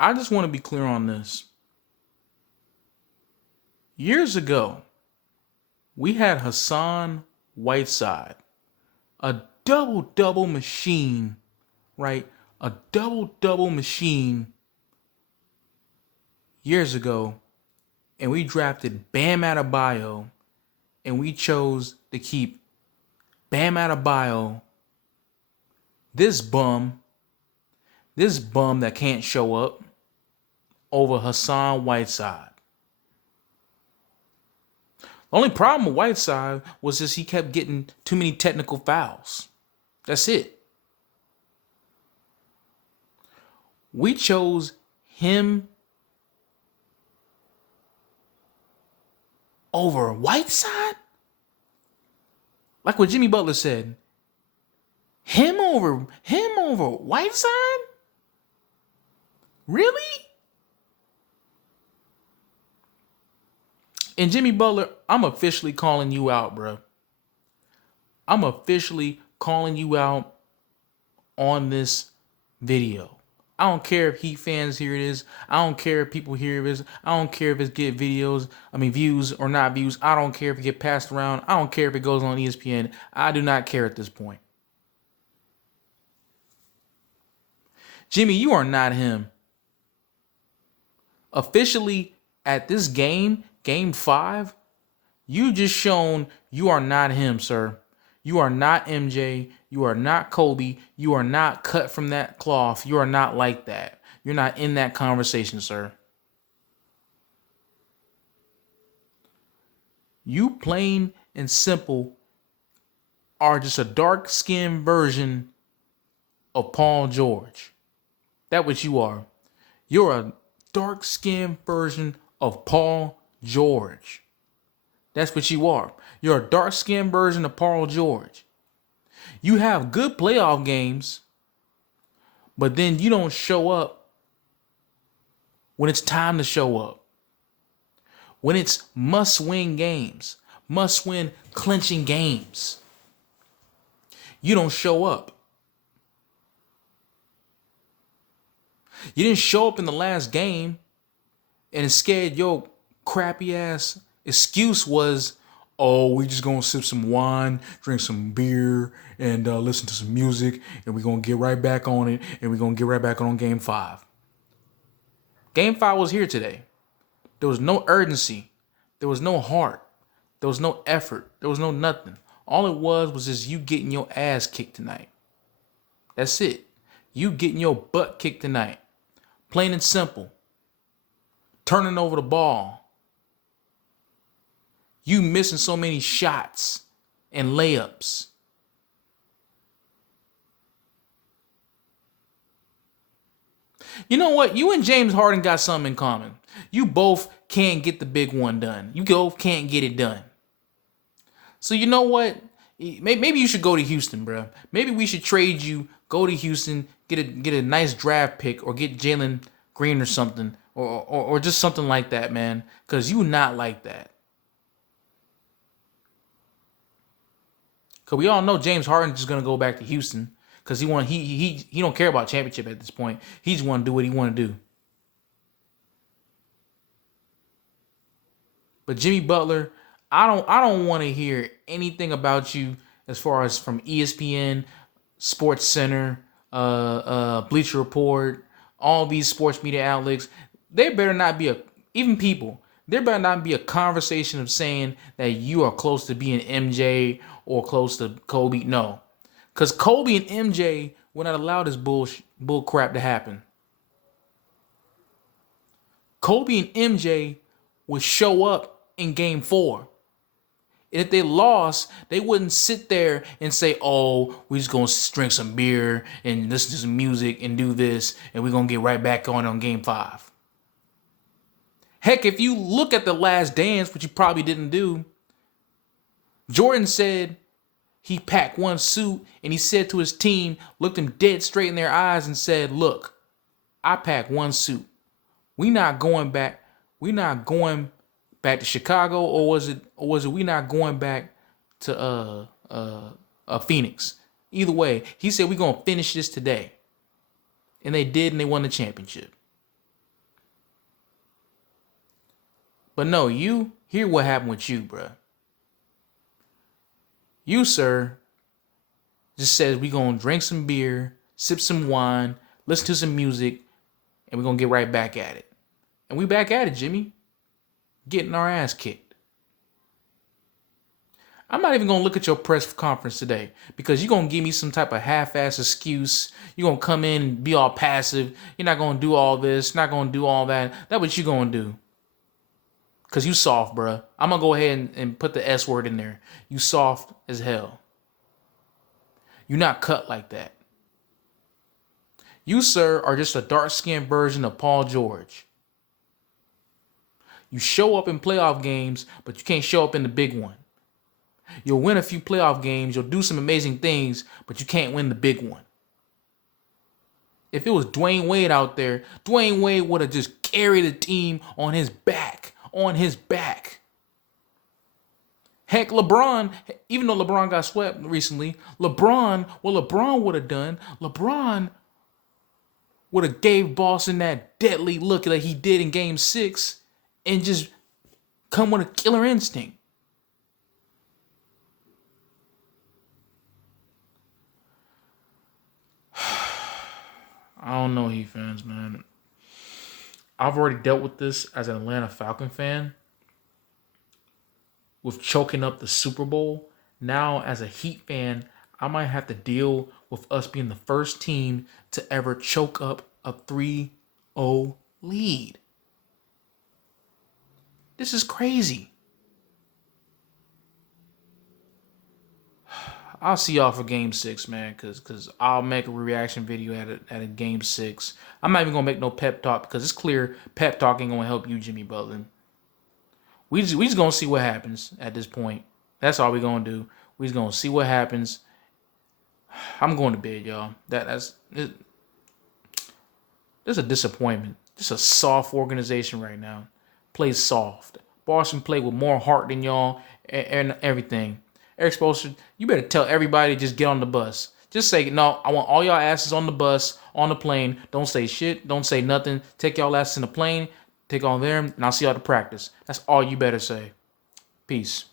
I just want to be clear on this. Years ago, we had Hassan Whiteside, a double machine, right? A double machine years ago, and we drafted Bam Adebayo, and we chose to keep Bam Adebayo, this bum that can't show up, over Hassan Whiteside. The only problem with Whiteside was just he kept getting too many technical fouls. That's it. We chose him over Whiteside? Like what Jimmy Butler said. Him over Whiteside? Really? And Jimmy Butler, I'm officially calling you out, bro. I'm officially calling you out on this video. I don't care if Heat fans hear this. I don't care if people hear this. I don't care if it get views or not views. I don't care if it get passed around. I don't care if it goes on ESPN. I do not care at this point. Jimmy, you are not him. Officially at this game, Game 5, you just shown you are not him, sir. You are not MJ. You are not Kobe. You are not cut from that cloth. You are not like that. You're not in that conversation, sir. You plain and simple are just a dark-skinned version of Paul George. That's what you are. You're a dark-skinned version of Paul George. That's what you are. You're a dark-skinned version of Paul George. You have good playoff games, but then you don't show up when it's time to show up. When it's must-win games, must-win clinching games, you don't show up. You didn't show up in the last game, and instead your crappy ass excuse was, oh, we just gonna sip some wine, drink some beer, and listen to some music, and we're gonna get right back on it, and we're gonna get right back on Game 5. Game 5 was here today. There was no urgency. There was no heart. There was no effort. There was no nothing. All it was just you getting your ass kicked tonight. That's it. You getting your butt kicked tonight. Plain and simple. Turning over the ball. You missing so many shots and layups. You know what? You and James Harden got something in common. You both can't get the big one done. You both can't get it done. So you know what? Maybe you should go to Houston, bro. Maybe we should trade you, go to Houston, get a nice draft pick, or get Jalen Green or something, or just something like that, man. Because you not like that. Because we all know James Harden's just going to go back to Houston because he don't care about championship at this point. He just want to do what he want to do. But Jimmy Butler, I don't want to hear anything about you as far as from ESPN, Sports Center, Bleacher Report, all these sports media outlets. There better not be there better not be a conversation of saying that you are close to being MJ or close to Kobe. No. Because Kobe and MJ would not allow this bull crap to happen. Kobe and MJ would show up in Game 4. And if they lost, they wouldn't sit there and say, oh, we're just going to drink some beer and listen to some music and do this, and we're going to get right back on Game 5. Heck, if you look at The Last Dance, which you probably didn't do, Jordan said he packed one suit and he said to his team, looked them dead straight in their eyes and said, look, I packed one suit. We not going back to Chicago, or was it we not going back to Phoenix? Either way, he said we're gonna finish this today. And they did, and they won the championship. But no, hear what happened with you, bruh. You, sir, just says we gonna drink some beer, sip some wine, listen to some music, and we're gonna get right back at it. And we back at it, Jimmy. Getting our ass kicked. I'm not even gonna look at your press conference today because you're gonna give me some type of half-ass excuse. You're gonna come in and be all passive. You're not gonna do all this, not gonna do all that. That's what you gonna do. Cause you soft, bruh. I'm gonna go ahead and put the S word in there. You soft as hell. You're not cut like that. You, sir, are just a dark-skinned version of Paul George. You show up in playoff games, but you can't show up in the big one. You'll win a few playoff games, you'll do some amazing things, but you can't win the big one. If it was Dwayne Wade out there, Dwayne Wade would have just carried the team on his back. Heck, LeBron, even though LeBron got swept recently, what LeBron would have done, LeBron would have gave Boston that deadly look that he did in Game 6 and just come with a killer instinct. I don't know, Heat fans, man. I've already dealt with this as an Atlanta Falcon fan with choking up the Super Bowl. Now, as a Heat fan, I might have to deal with us being the first team to ever choke up a 3-0 lead. This is crazy. I'll see y'all for Game 6, man, because I'll make a reaction video at a Game 6. I'm not even going to make no pep talk because it's clear pep talk ain't going to help you, Jimmy Butler. We just going to see what happens at this point. That's all we're going to do. We just going to see what happens. I'm going to bed, y'all. That's a disappointment. Just a soft organization right now. Plays soft. Boston played with more heart than y'all and everything. Eric Spoelstra, you better tell everybody to just get on the bus. Just say, no, I want all y'all asses on the bus, on the plane. Don't say shit. Don't say nothing. Take y'all asses in the plane. Take on them, and I'll see y'all to practice. That's all you better say. Peace.